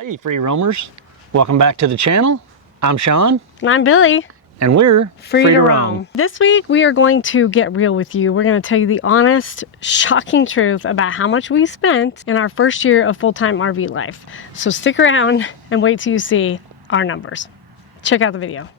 Hey free roamers, welcome back to the channel. I'm Sean. And I'm Billy. And we're free to roam. This week we are going to get real with you. We're going to tell you the honest, shocking truth about how much we spent in our first year of full-time RV life. So stick around and wait till you see our numbers. Check out the video.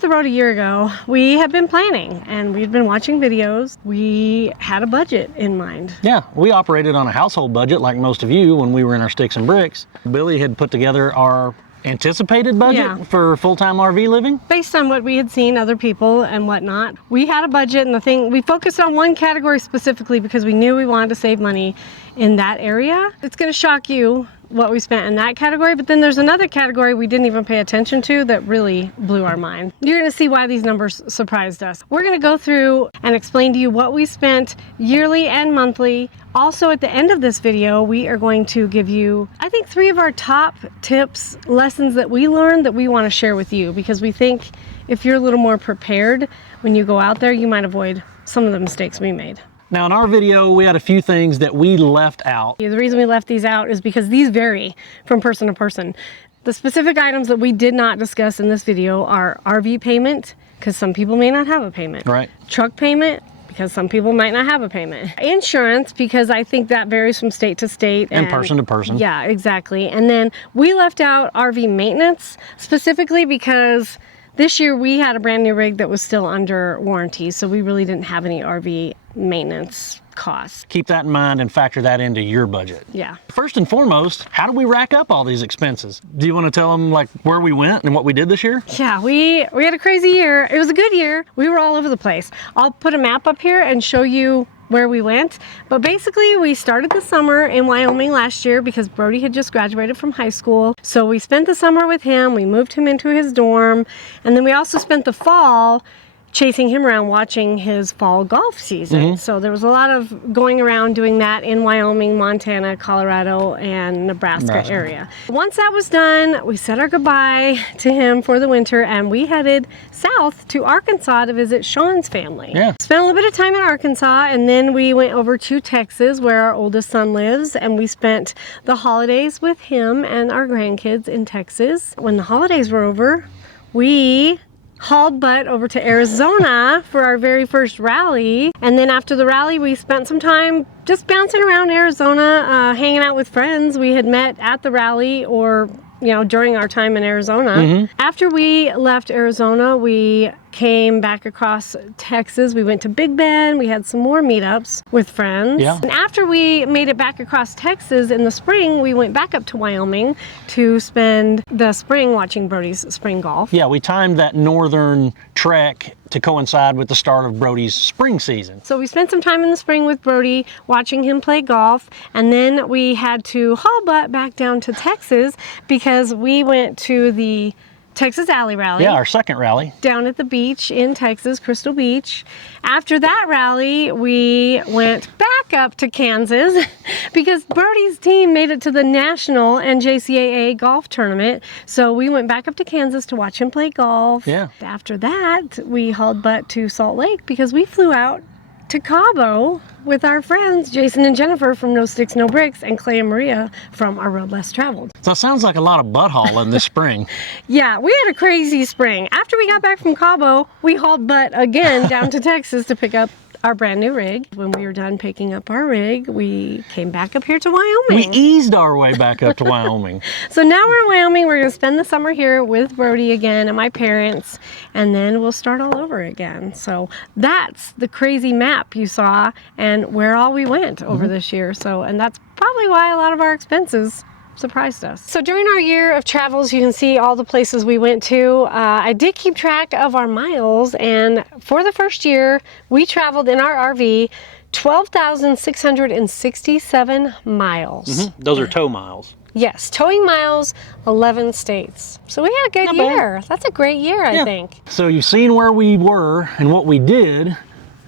The road a year ago. We had been planning and we'd been watching videos. We had a budget in mind. Yeah, we operated on a household budget like most of you when we were in our sticks and bricks. Billy had put together our anticipated budget for full-time RV living. Based on what we had seen other people and whatnot. We had a budget, and we focused on one category specifically because we knew we wanted to save money in that area. It's going to shock you what we spent in that category, but then there's another category we didn't even pay attention to that really blew our mind. You're going to see why these numbers surprised us. We're going to go through and explain to you what we spent yearly and monthly. Also, at the end of this video, we are going to give you, I think, 3 of our top tips, lessons that we learned that we want to share with you, because we think if you're a little more prepared when you go out there, you might avoid some of the mistakes we made. Now in our video, we had a few things that we left out. The reason we left these out is because these vary from person to person. The specific items that we did not discuss in this video are RV payment, because some people may not have a payment. Right. Truck payment, because some people might not have a payment. Insurance, because I think that varies from state to state. And person to person. Yeah, exactly. And then we left out RV maintenance, specifically because this year we had a brand new rig that was still under warranty, so we really didn't have any RV maintenance costs. Keep that in mind and factor that into your budget. Yeah. First and foremost, how do we rack up all these expenses? Do you want to tell them like where we went and what we did this year? Yeah, we had a crazy year. It was a good year. We were all over the place. I'll put a map up here and show you where we went. But basically we started the summer in Wyoming last year because Brody had just graduated from high school. So we spent the summer with him. We moved him into his dorm. And then we also spent the fall chasing him around watching his fall golf season. So there was a lot of going around doing that in Wyoming, Montana, Colorado, and Nebraska area. Once that was done, we said our goodbye to him for the winter and we headed south to Arkansas to visit Sean's family. Yeah. Spent a little bit of time in Arkansas, and then we went over to Texas where our oldest son lives, and we spent the holidays with him and our grandkids in Texas. When the holidays were over, we hauled butt over to Arizona for our very first rally. And then after the rally, we spent some time just bouncing around Arizona, hanging out with friends we had met at the rally or, you know, during our time in Arizona. After we left Arizona, we came back across Texas. We went to Big Bend. We had some more meetups with friends. Yeah. And after we made it back across Texas in the spring, we went back up to Wyoming to spend the spring watching Brody's spring golf. Yeah, we timed that northern trek to coincide with the start of Brody's spring season. So we spent some time in the spring with Brody watching him play golf, and then we had to haul butt back down to Texas because we went to the Texas Alley Rally. Yeah, our second rally. Down at the beach in Texas, Crystal Beach. After that rally, we went back up to Kansas because Brody's team made it to the National NJCAA golf tournament. So we went back up to Kansas to watch him play golf. Yeah. After that, we hauled butt to Salt Lake because we flew out to Cabo with our friends Jason and Jennifer from No Sticks No Bricks and Clay and Maria from Our Road Less Traveled. So it sounds like a lot of butt hauling this spring. Yeah, we had a crazy spring. After we got back from Cabo, we hauled butt again down to Texas to pick up our brand new rig. When we were done picking up our rig, we came back up here to Wyoming. We eased our way back up to Wyoming. So now we're in Wyoming. We're going to spend the summer here with Brody again and my parents, and then we'll start all over again. So that's the crazy map you saw and where all we went over this year. So, and that's probably why a lot of our expenses surprised us. So during our year of travels, you can see all the places we went to. I did keep track of our miles, and for the first year, we traveled in our RV 12,667 miles. Those are tow miles. Yes, towing miles, 11 states. So we had a good year. That's a great year, I think. So you've seen where we were and what we did.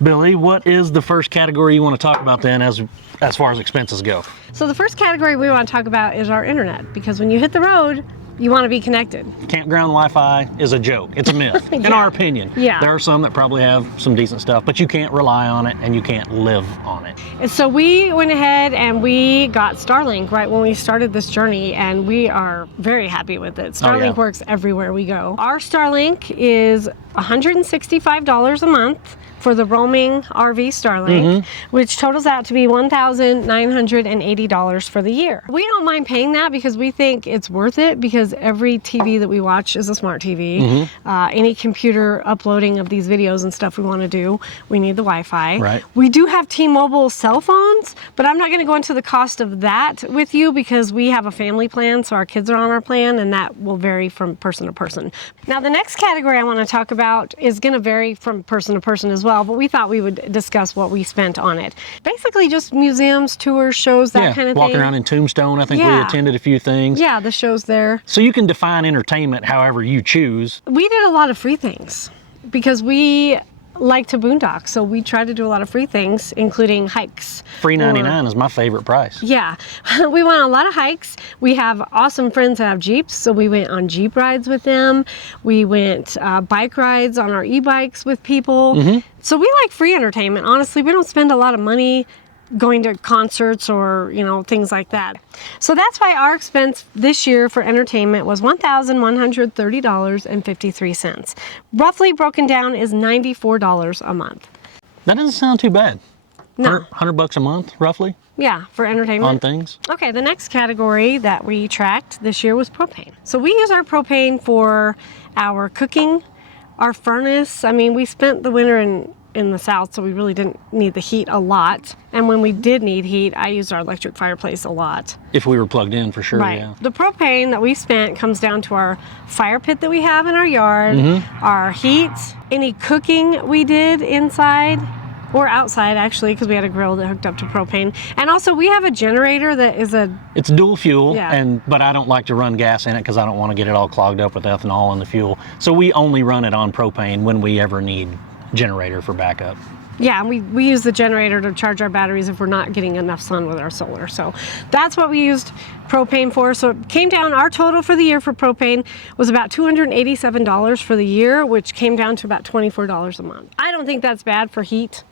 Billy, what is the first category you want to talk about then as far as expenses go? So the first category we want to talk about is our internet, because when you hit the road, you want to be connected. Campground Wi-Fi is a joke. It's a myth, in our opinion. Yeah. There are some that probably have some decent stuff, but you can't rely on it and you can't live on it. And so we went ahead and we got Starlink right when we started this journey, and we are very happy with it. Starlink works everywhere we go. Our Starlink is $165 a month for the roaming RV Starlink, which totals out to be $1,980 for the year. We don't mind paying that because we think it's worth it, because every TV that we watch is a smart TV. Any computer uploading of these videos and stuff we want to do, we need the Wi-Fi. Right. We do have T-Mobile cell phones, but I'm not going to go into the cost of that with you because we have a family plan, so our kids are on our plan, and that will vary from person to person. Now, the next category I want to talk about is going to vary from person to person as well, but we thought we would discuss what we spent on it. Basically just museums, tours, shows, that kind of thing. Walking around in Tombstone, I think we attended a few things. Yeah, the shows there. So you can define entertainment however you choose. We did a lot of free things because we like to boondock, so we try to do a lot of free things, including hikes. Free 99 is my favorite price. Yeah, we went on a lot of hikes. We have awesome friends that have Jeeps, so we went on Jeep rides with them. We went bike rides on our e-bikes with people. So we like free entertainment. Honestly, we don't spend a lot of money going to concerts or, you know, things like that. So that's why our expense this year for entertainment was $1,130.53. Roughly broken down is $94 a month. That doesn't sound too bad. No. $100 a month, roughly, Yeah, for entertainment. on things. Okay, the next category that we tracked this year was propane. So we use our propane for our cooking, our furnace. I mean, we spent the winter in the south, so we really didn't need the heat a lot. And when we did need heat, I used our electric fireplace a lot. If we were plugged in, for sure, yeah. The propane that we spent comes down to our fire pit that we have in our yard, our heat, any cooking we did inside or outside, actually, because we had a grill that hooked up to propane. And also we have a generator that is It's dual fuel, Yeah. but I don't like to run gas in it because I don't want to get it all clogged up with ethanol in the fuel. So we only run it on propane when we ever need generator for backup. Yeah, and we use the generator to charge our batteries if we're not getting enough sun with our solar. So that's what we used propane for. So it came down, our total for the year for propane was about $287 for the year, which came down to about $24 a month. I don't think that's bad for heat,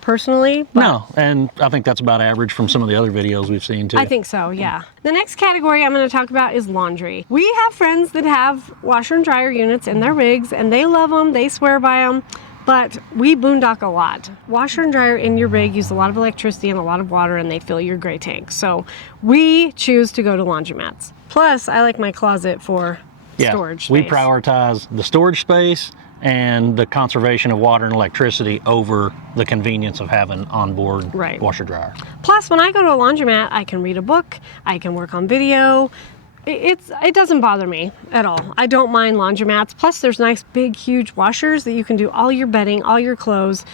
personally. But No, and I think that's about average from some of the other videos we've seen too. I think so, yeah. The next category I'm going to talk about is laundry. We have friends that have washer and dryer units in their rigs, and they love them, they swear by them. But we boondock a lot. Washer and dryer in your rig use a lot of electricity and a lot of water, and they fill your gray tank. So we choose to go to laundromats. Plus, I like my closet for storage space. We prioritize the storage space and the conservation of water and electricity over the convenience of having onboard washer dryer. Plus, when I go to a laundromat, I can read a book, I can work on video. It doesn't bother me at all. I don't mind laundromats. Plus, there's nice, big, huge washers that you can do all your bedding, all your clothes.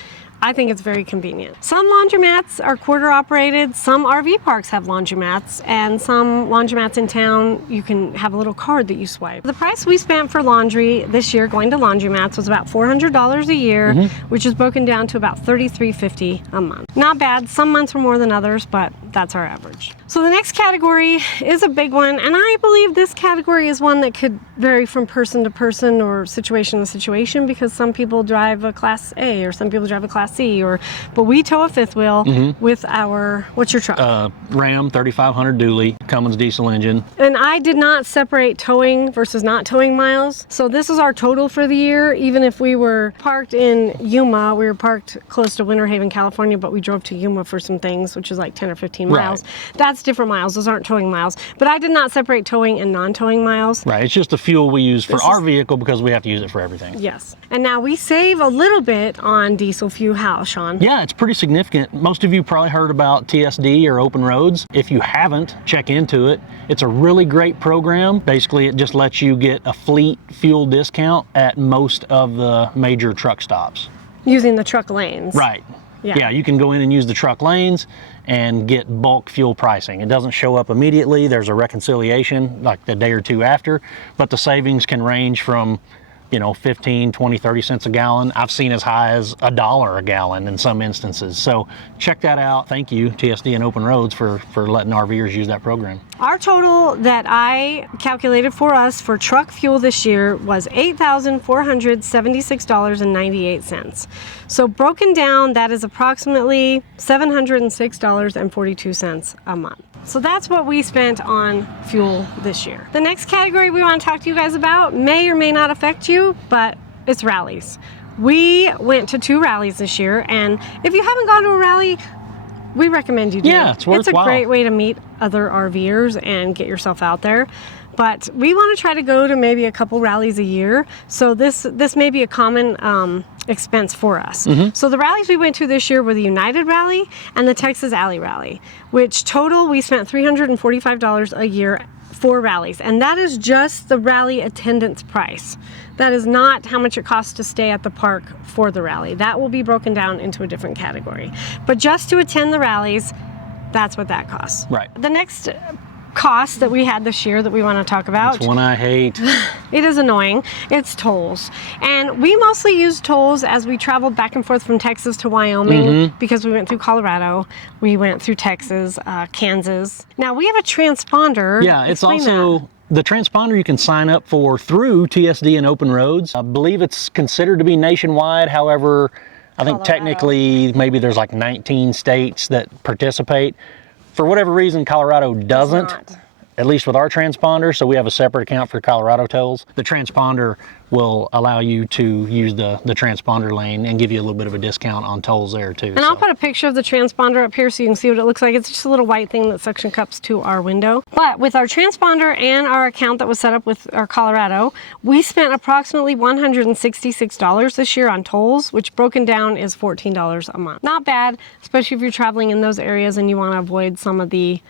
I think it's very convenient. Some laundromats are quarter operated, some RV parks have laundromats, and some laundromats in town, you can have a little card that you swipe. The price we spent for laundry this year going to laundromats was about $400 a year, which is broken down to about $33.50 a month. Not bad, some months were more than others, but that's our average. So the next category is a big one, and I believe this category is one that could vary from person to person or situation to situation, because some people drive a Class A or some people drive a Class C, but we tow a fifth wheel with our, what's your truck? Ram 3500 dually, Cummins diesel engine. And I did not separate towing versus not towing miles. So this is our total for the year. Even if we were parked in Yuma, we were parked close to Winter Haven, California, but we drove to Yuma for some things, which is like 10 or 15 miles. That's different miles. Those aren't towing miles. But I did not separate towing and non-towing miles. Right, it's just the fuel we use for our vehicle because we have to use it for everything. Yes. And now we save a little bit on diesel fuel. How, Sean? Yeah, it's pretty significant. Most of you probably heard about TSD or Open Roads. If you haven't, check into it. It's a really great program. Basically, it just lets you get a fleet fuel discount at most of the major truck stops. Using the truck lanes. Right. Yeah, you can go in and use the truck lanes and get bulk fuel pricing. It doesn't show up immediately. There's a reconciliation like the day or two after, but the savings can range from, you know, 15, 20, 30 cents a gallon. I've seen as high as $1 a gallon in some instances. So check that out. Thank you, TSD and Open Roads, for letting RVers use that program. Our total that I calculated for us for truck fuel this year was $8,476.98. So broken down, that is approximately $706.42 a month. So that's what we spent on fuel this year. The next category we want to talk to you guys about may or may not affect you, but it's rallies. We went to 2 rallies this year, and if you haven't gone to a rally, we recommend you do. Yeah, it's worthwhile. It's a great way to meet other RVers and get yourself out there. But we want to try to go to maybe a couple rallies a year. So this may be a common expense for us. So the rallies we went to this year were the United Rally and the Texas Alley Rally, which total we spent $345 a year for rallies. And that is just the rally attendance price. That is not how much it costs to stay at the park for the rally. That will be broken down into a different category. But just to attend the rallies, that's what that costs. Right. The next cost that we had this year that we want to talk about. It's one I hate. It is annoying. It's tolls. And we mostly use tolls as we traveled back and forth from Texas to Wyoming because we went through Colorado. We went through Texas, Kansas. Now we have a transponder. Yeah, it's Explain also that. the transponder you can sign up for through TSD and Open Roads. I believe it's considered to be nationwide. However, I think technically maybe there's like 19 states that participate. For whatever reason, Colorado doesn't, at least with our transponder, so we have a separate account for Colorado tolls. The transponder will allow you to use the transponder lane and give you a little bit of a discount on tolls there too. And I'll put a picture of the transponder up here so you can see what it looks like. It's just a little white thing that suction cups to our window. But with our transponder and our account that was set up with our Colorado, we spent approximately $166 this year on tolls, which broken down is $14 a month. Not bad, especially if you're traveling in those areas and you want to avoid some of the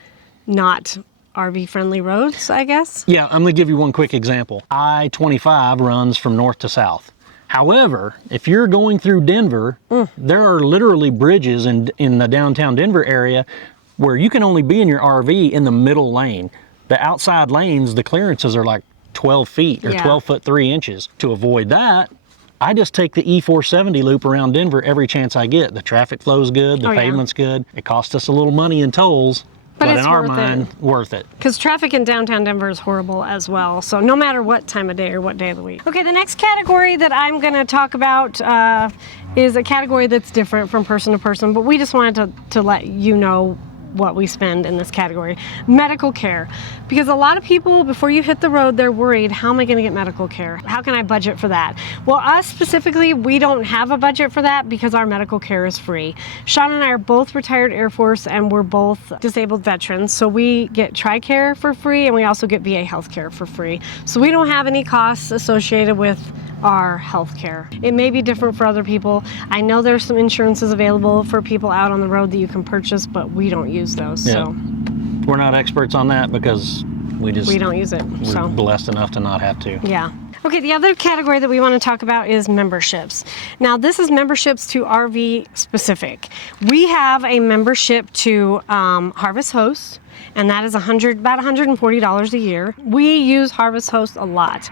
not RV friendly roads, I guess. Yeah, I'm gonna give you one quick example. I-25 runs from north to south. However, if you're going through Denver, there are literally bridges in the downtown Denver area where you can only be in your RV in the middle lane. The outside lanes, the clearances are like 12 feet or 12 foot 3 inches. To avoid that, I just take the E470 loop around Denver every chance I get. The traffic flow's good, the pavement's good. It costs us a little money in tolls, but in our mind, worth it. Because traffic in downtown Denver is horrible as well. So no matter what time of day or what day of the week. Okay, the next category that I'm going to talk about is a category that's different from person to person, but we just wanted to let you know what we spend in this category. Medical care. Because a lot of people, before you hit the road, they're worried, how am I going to get medical care? How can I budget for that? Well, us specifically, we don't have a budget for that because our medical care is free. Sean and I are both retired Air Force and we're both disabled veterans. So we get TRICARE for free and we also get VA healthcare for free. So we don't have any costs associated with our health care. It may be different for other people. I know there's some insurances available for people out on the road that you can purchase, but we don't use those. Yeah. So we're not experts on that because we don't use it. We're blessed enough to not have to. Yeah. Okay, the other category that we want to talk about is memberships. Now, this is memberships to RV specific. We have a membership to Harvest Host, and that is about $140 a year. We use Harvest Host a lot.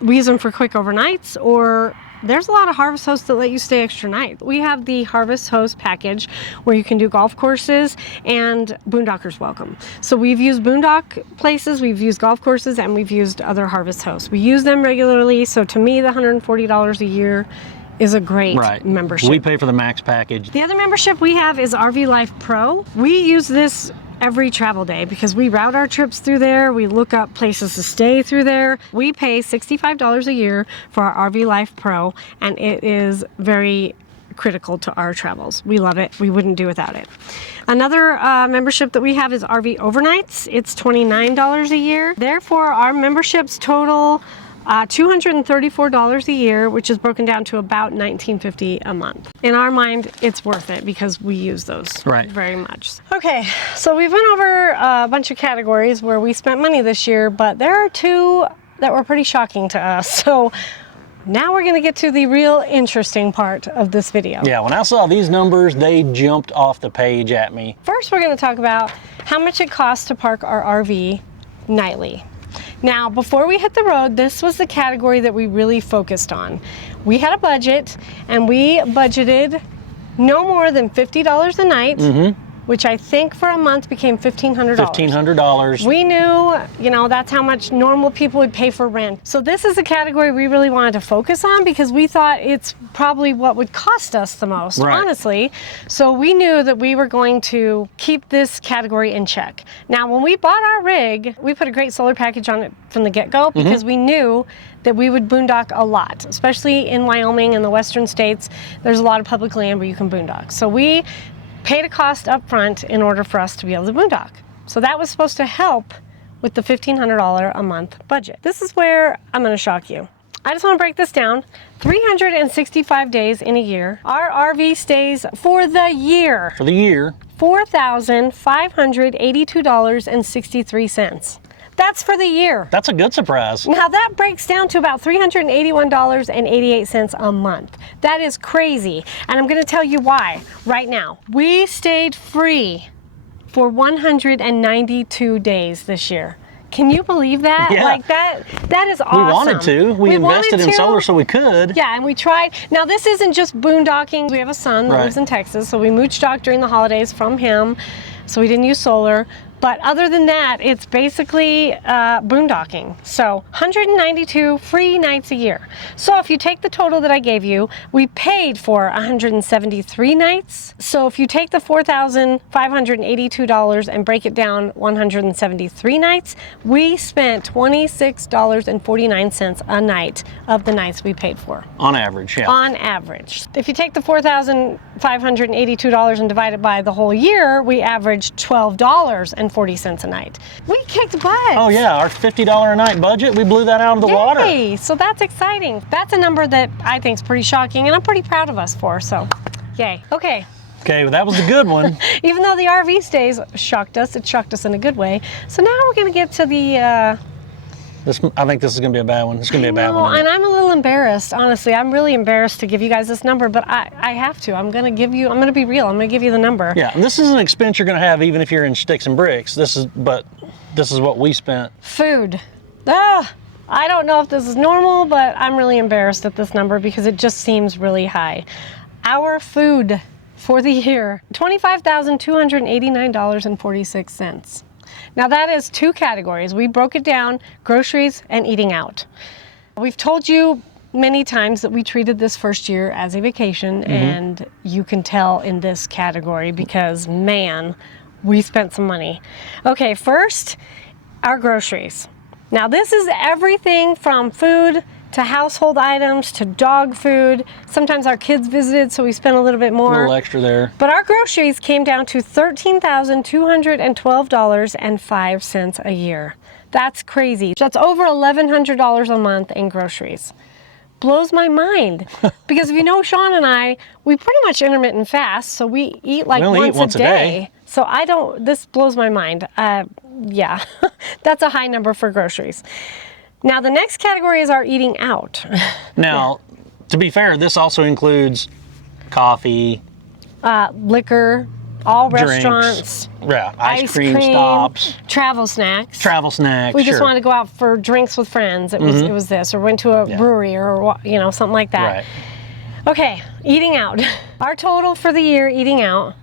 We use them for quick overnights, or there's a lot of Harvest Hosts that let you stay extra night. We have the Harvest Host package where you can do golf courses and Boondockers Welcome. So we've used boondock places, we've used golf courses, and we've used other Harvest Hosts. We use them regularly, so to me the $140 a year is a great membership. We pay for the max package. The other membership we have is RV Life Pro. We use this every travel day because we route our trips through there. We look up places to stay through there. We pay $65 a year for our RV Life Pro, and it is very critical to our travels. We love it. We wouldn't do without it. Another membership that we have is RV Overnights. It's $29 a year. Therefore, our memberships total $234 a year, which is broken down to about $19.50 a month. In our mind, it's worth it because we use those very much. Okay, so we've went over a bunch of categories where we spent money this year, but there are two that were pretty shocking to us. So Now we're gonna get to the real interesting part of this video. Yeah, when I saw these numbers, they jumped off the page at me. First, we're gonna talk about how much it costs to park our RV nightly. Now, before we hit the road, this was the category that we really focused on. We had a budget, and we budgeted no more than $50 a night, which I think for a month became $1,500. $1,500. We knew, you know, that's how much normal people would pay for rent. So this is a category we really wanted to focus on because we thought it's probably what would cost us the most, honestly. So we knew that we were going to keep this category in check. Now, when we bought our rig, we put a great solar package on it from the get-go because we knew that we would boondock a lot, especially in Wyoming and the western states. There's a lot of public land where you can boondock. So we paid a cost up front in order for us to be able to boondock. So that was supposed to help with the $1,500 a month budget. This is where I'm gonna shock you. I just wanna break this down. 365 days in a year. Our RV stays for the year. For the year. $4,582.63. That's for the year. That's a good surprise. Now that breaks down to about $381.88 a month. That is crazy. And I'm gonna tell you why right now. We stayed free for 192 days this year. Can you believe that? Yeah. Like that is awesome. We wanted to. We invested in solar so we could. Yeah, and we tried. Now this isn't just boondocking. We have a son that lives in Texas, so we mooch docked during the holidays from him, so we didn't use solar. But other than that, it's basically boondocking. So 192 free nights a year. So if you take the total that I gave you, we paid for 173 nights. So if you take the $4,582 and break it down 173 nights, we spent $26.49 a night of the nights we paid for. On average, yeah. On average. If you take the $4,582 and divide it by the whole year, we averaged $12.40 a night. We kicked butt. Oh yeah, our $50 a night budget, we blew that out of the water. So that's exciting. That's a number that I think is pretty shocking and I'm pretty proud of us for, so yay. Okay, well, that was a good one. even though the RV stays shocked us, it shocked us in a good way. So now we're gonna get to the I think this is gonna be a bad one. It's gonna be a bad one. And I'm a little embarrassed, honestly. I'm really embarrassed to give you guys this number, but I have to. I'm gonna be real. I'm gonna give you the number. Yeah, and this is an expense you're gonna have even if you're in sticks and bricks. This is what we spent. Food. I don't know if this is normal, but I'm really embarrassed at this number because it just seems really high. Our food for the year, $25,289.46. Now that is two categories. We broke it down, groceries and eating out. We've told you many times that we treated this first year as a vacation, and you can tell in this category because, man, we spent some money. Okay, first, our groceries. Now this is everything from food to household items to dog food. Sometimes our kids visited, so we spent a little bit more. A little extra there. But our groceries came down to $13,212.05 a year. That's crazy. That's over $1,100 a month in groceries. Blows my mind. Because if you know Sean and I, we pretty much intermittent fast, so we eat like once a day. So this blows my mind. Yeah, that's a high number for groceries. Now the next category is our eating out. Now, to be fair, this also includes coffee, liquor, all drinks, restaurants, ice cream stops, travel snacks. We just wanted to go out for drinks with friends. It was this, or went to a brewery, or something like that. Right. Okay, eating out. Our total for the year eating out,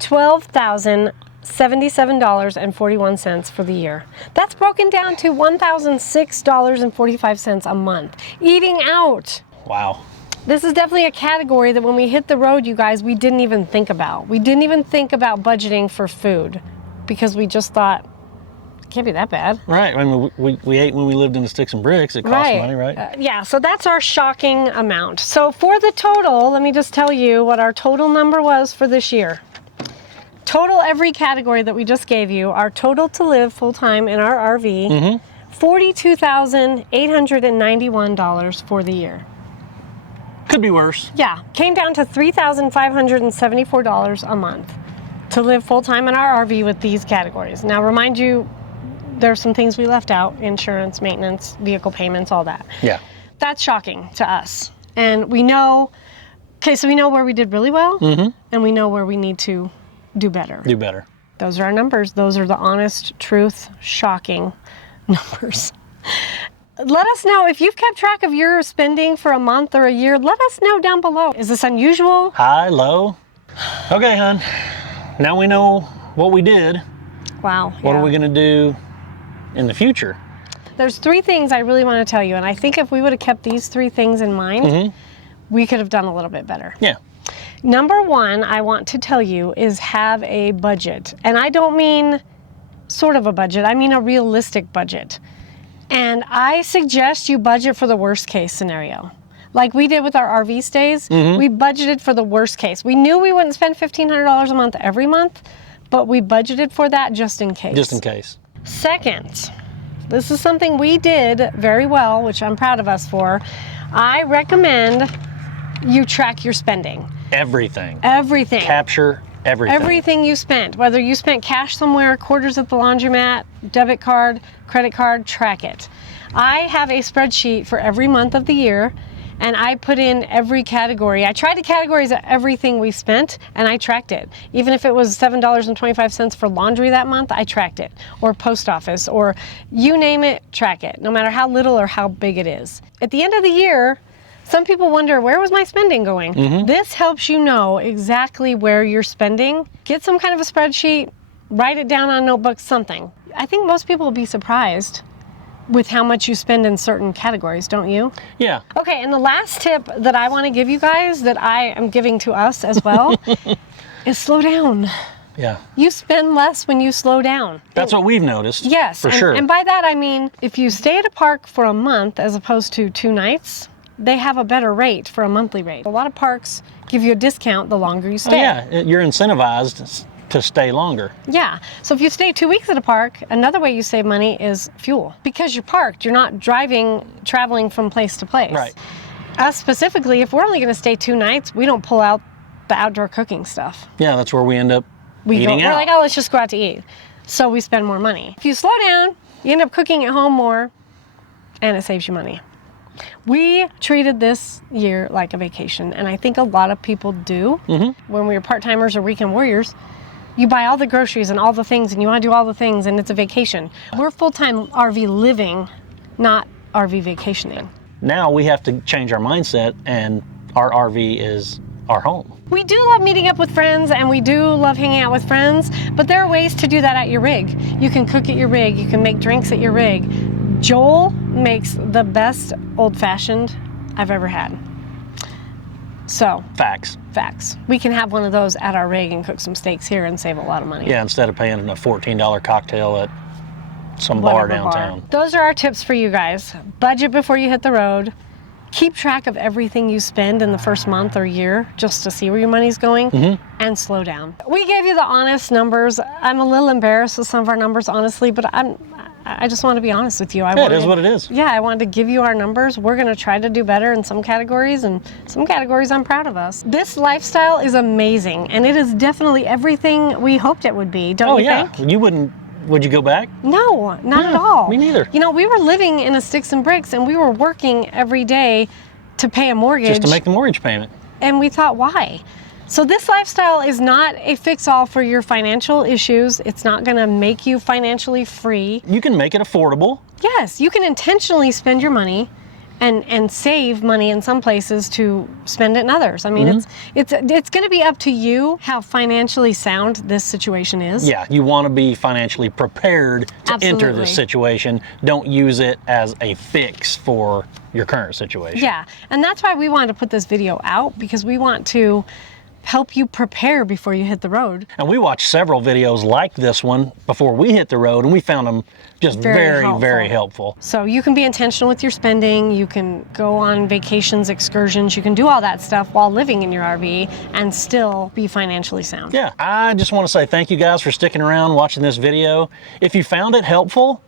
$12,077.41 for the year. That's broken down to $1,006.45 a month. Eating out. Wow. This is definitely a category that when we hit the road, you guys, we didn't even think about. We didn't even think about budgeting for food because we just thought, it can't be that bad. Right, I mean, we ate when we lived in the sticks and bricks. It cost money, right? Yeah, so that's our shocking amount. So for the total, let me just tell you what our total number was for this year. Total every category that we just gave you, our total to live full-time in our RV, $42,891 for the year. Could be worse. Yeah, came down to $3,574 a month to live full-time in our RV with these categories. Now, remind you, there's some things we left out: insurance, maintenance, vehicle payments, all that. Yeah. That's shocking to us. And we know, okay, so we know where we did really well, and we know where we need to do better. Do better. Those are our numbers. Those are the honest, truth, shocking numbers. Let us know if you've kept track of your spending for a month or a year. Let us know down below. Is this unusual? High, low? Okay, hon. Now we know what we did. Wow. What are we gonna do in the future? There's 3 things I really want to tell you, and I think if we would have kept these 3 things in mind, we could have done a little bit better. Yeah. Number 1, I want to tell you is have a budget. And I don't mean sort of a budget, I mean a realistic budget. And I suggest you budget for the worst case scenario. Like we did with our RV stays, we budgeted for the worst case. We knew we wouldn't spend $1,500 a month every month, but we budgeted for that just in case. Just in case. Second, this is something we did very well, which I'm proud of us for. I recommend you track your spending. Everything. Everything. Capture everything. Everything you spent, whether you spent cash somewhere, quarters at the laundromat, debit card, credit card, track it. I have a spreadsheet for every month of the year, and I put in every category. I tried to categorize everything we spent, and I tracked it. Even if it was $7.25 for laundry that month, I tracked it. Or post office, or you name it, track it, no matter how little or how big it is. At the end of the year, some people wonder, where was my spending going? This helps you know exactly where you're spending. Get some kind of a spreadsheet, write it down on a notebook, something. I think most people will be surprised with how much you spend in certain categories, don't you? Yeah. Okay, and the last tip that I want to give you guys, that I am giving to us as well, is slow down. Yeah. You spend less when you slow down. That's what we've noticed. Yes, For sure. And by that I mean, if you stay at a park for a month as opposed to 2 nights, they have a better rate for a monthly rate. A lot of parks give you a discount the longer you stay. Oh, yeah, you're incentivized to stay longer. Yeah, so if you stay 2 weeks at a park, another way you save money is fuel. Because you're parked, you're not traveling from place to place. Right. Us specifically, if we're only gonna stay 2 nights, we don't pull out the outdoor cooking stuff. Yeah, that's where we end up eating out. We're like, oh, let's just go out to eat. So we spend more money. If you slow down, you end up cooking at home more, and it saves you money. We treated this year like a vacation, and I think a lot of people do. When we were part-timers or weekend warriors, you buy all the groceries and all the things, and you want to do all the things, and it's a vacation. We're full-time RV living, not RV vacationing. Now we have to change our mindset, and our RV is our home. We do love meeting up with friends, and we do love hanging out with friends, but there are ways to do that at your rig. You can cook at your rig, you can make drinks at your rig. Joel makes the best old-fashioned I've ever had. So, Facts. We can have one of those at our rig and cook some steaks here and save a lot of money. Yeah, instead of paying a $14 cocktail at some bar downtown. Those are our tips for you guys. Budget before you hit the road. Keep track of everything you spend in the first month or year just to see where your money's going, and slow down. We gave you the honest numbers. I'm a little embarrassed with some of our numbers, honestly, but I just want to be honest with you. It is what it is. Yeah, I wanted to give you our numbers. We're going to try to do better in some categories, and some categories I'm proud of us. This lifestyle is amazing, and it is definitely everything we hoped it would be, don't you think? Would you go back? No, not at all. Me neither. You know, we were living in a sticks and bricks, and we were working every day to pay a mortgage. Just to make the mortgage payment. And we thought, why? So this lifestyle is not a fix-all for your financial issues. It's not going to make you financially free. You can make it affordable. Yes, you can intentionally spend your money and save money in some places to spend it in others. I mean, it's going to be up to you how financially sound this situation is. Yeah, you want to be financially prepared to enter this situation. Don't use it as a fix for your current situation. Yeah, and that's why we wanted to put this video out, because we want to help you prepare before you hit the road. And we watched several videos like this one before we hit the road, and we found them just very helpful. So you can be intentional with your spending, you can go on vacations, excursions, you can do all that stuff while living in your RV and still be financially sound. Yeah, I just want to say thank you guys for sticking around watching this video. If you found it helpful,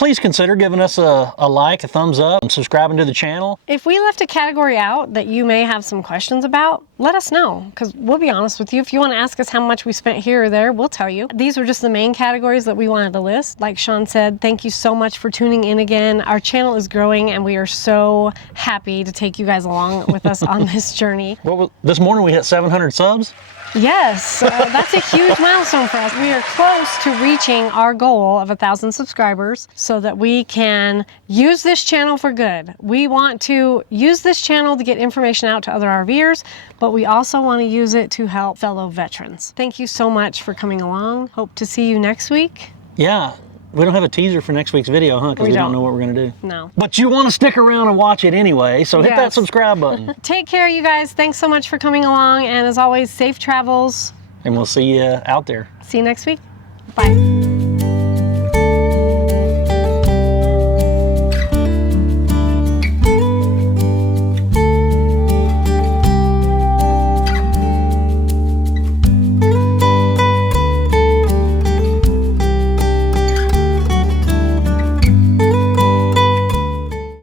please consider giving us a like, a thumbs up, and subscribing to the channel. If we left a category out that you may have some questions about, let us know, because we'll be honest with you. If you want to ask us how much we spent here or there, we'll tell you. These were just the main categories that we wanted to list. Like Sean said, thank you so much for tuning in again. Our channel is growing and we are so happy to take you guys along with us on this journey. This morning we hit 700 subs. Yes, that's a huge milestone for us. We are close to reaching our goal of 1,000 subscribers so that we can use this channel for good. We want to use this channel to get information out to other RVers, but we also want to use it to help fellow veterans. Thank you so much for coming along. Hope to see you next week. Yeah. We don't have a teaser for next week's video, huh? Because we don't know what we're going to do. No. But you want to stick around and watch it anyway, so hit that Yes. subscribe button. Take care, you guys. Thanks so much for coming along. And as always, safe travels. And we'll see you out there. See you next week. Bye.